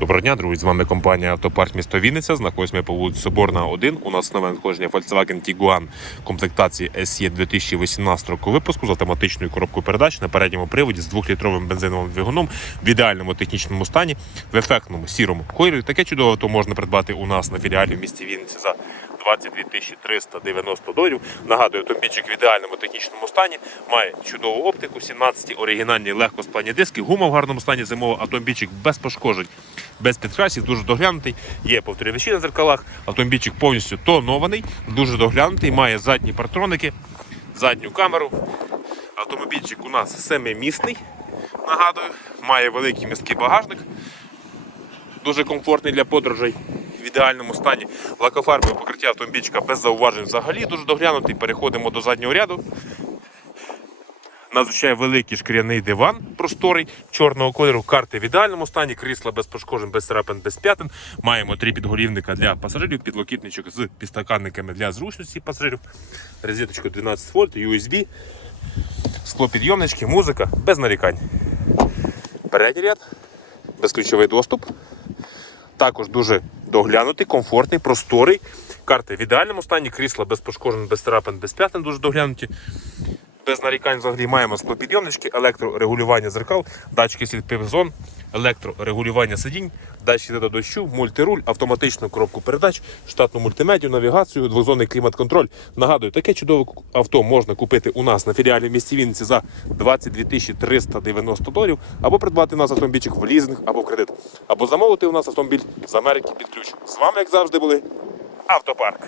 Доброго дня, друзі. З вами компанія Автопарк місто Вінниця. Знаходимося по вулиці Соборна 1. У нас нове надходження Volkswagen Tiguan комплектації SE 2018 року випуску з автоматичною коробкою передач на передньому приводі з 2-літровим бензиновим двигуном в ідеальному технічному стані, в ефектному сірому кольорі. Таке чудове авто можна придбати у нас на філіалі в місті Вінниці за 22 тисячі 390 доларів. Нагадую, автомобільчик в ідеальному технічному стані, має чудову оптику, 17 оригінальні легкосплавні диски, гума в гарному стані зимова, автомобільчик без пошкоджень, без підкрасів, дуже доглянутий. Є повторювачі на зеркалах, автомобільчик повністю тонований, дуже доглянутий, має задні партроники, задню камеру. Автомобільчик у нас семимісний, нагадую, має великий міський багажник дуже комфортний для подорожей. В ідеальному стані лакофарбове покриття автомобільчика без зауважень взагалі дуже доглянутий. Переходимо до заднього ряду. Надзвичайно великий шкіряний диван, просторий, чорного кольору, карти в ідеальному стані, крісла без пошкоджень, без царапин, без п'ятин. Маємо три підголівника для пасажирів, підлокітничок з підстаканниками для зручності пасажирів, розеточка 12 вольт, USB, склопідйомнички, музика, без нарікань. Передній ряд, безключовий доступ. Також дуже доглянутий, комфортний, просторий. Карти в ідеальному стані, крісла без пошкоджень, без царапин, без п'ятин дуже доглянуті. Без нарікань взагалі маємо склопідйомнички, електрорегулювання зеркал, датчики слідпив зон, електрорегулювання сидінь, датчики до дощу, мультируль, автоматичну коробку передач, штатну мультимедію, навігацію, двозонний клімат-контроль. Нагадую, таке чудове авто можна купити у нас на філіалі в місті Вінниці за 22 тисячі 390 доларів, або придбати у нас автомобільчик в лізинг або в кредит, або замовити у нас автомобіль з Америки під ключ. З вами, як завжди, були Автопарк.